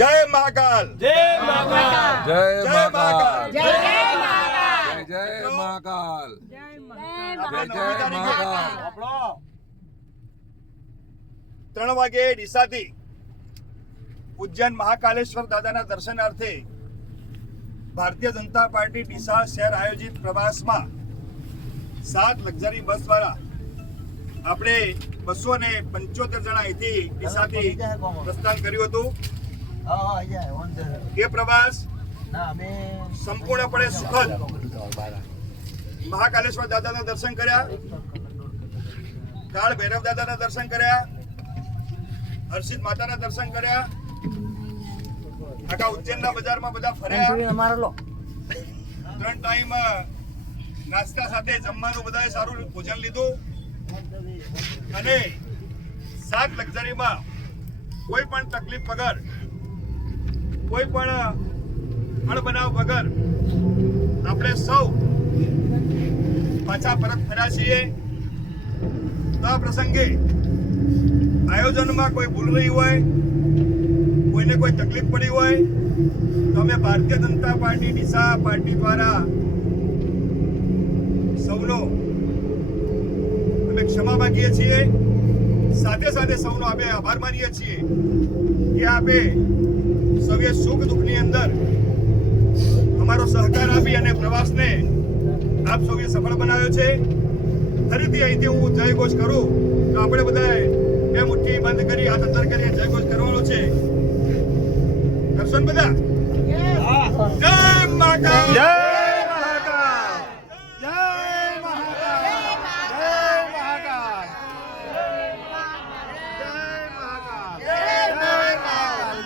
જય મહાકાલ, જય મહાકાલ, જય જય મહાકાલ, મહાકાલ, જય મહાકાલ, જય મહાકાલ, આપણે જય 9મી તારીખે મહાકાલ. 3 વાગે ડીસાથી ઉજ્જૈન મહાકાલેશ્વર દાદાના દર્શનાર્થે ભારતીય જનતા પાર્ટી ડીસા શહેર આયોજિત પ્રવાસમાં 7 લક્ઝરી બસ દ્વારા આપણે 275 જણા અહીંથી ડીસાથી પ્રસ્થાન કર્યું હતું. એ પ્રવાસ સંપૂર્ણપણે સુખદ. મહાકાલેશ્વર દાદાના દર્શન કર્યા, કાળ ભૈરવ દાદાના દર્શન કર્યા, હર્ષિત માતાના દર્શન કર્યા, આખા ઉજ્જૈનના બજારમાં બધા ફર્યા. 3 ટાઈમ નાસ્તા સાથે જમવાનું બધાએ સારું ભોજન લીધું અને 7 લક્ઝરીમાં કોઈ પણ તકલીફ વગર, કોઈ પણ અણબનાવ વગર આપણે સૌ પાછા પરત ફર્યા છીએ. તો આ પ્રસંગે આયોજનમાં કોઈ ભૂલ રહી હોય, કોઈને કોઈ તકલીફ પડી હોય તો અમે ભારતીય જનતા પાર્ટી ડીસા પાર્ટી દ્વારા સૌનો અમે ક્ષમા માંગીએ છીએ. સાથે સાથે સૌનો અમે આભાર માનીએ છીએ કે આપે સૌએ સુખ દુઃખની અંદર અમારો સહકાર આપી અને પ્રવાસને આપ સૌએ સફળ બનાવ્યો છે. ફરીથી અહીંથી હું જય ઘોષ કરું તો આપણે બધાએ બે મુઠ્ઠી બંધ કરી હાથ અંદર કરી જય ઘોષ કરવાનો છે. કરશો ને બધા? જય મહાકાલ, જય મહાકાલ, જય મહાકાલ, જય મહાકાલ, જય મહાકાલ,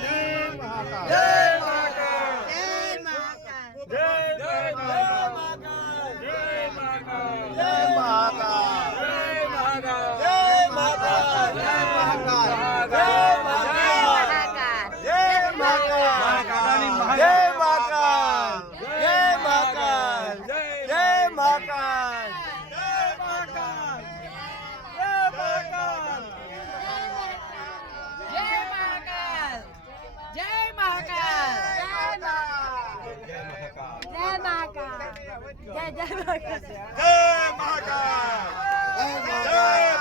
જય મહાકાલ, જય જય મહાકાલ, જય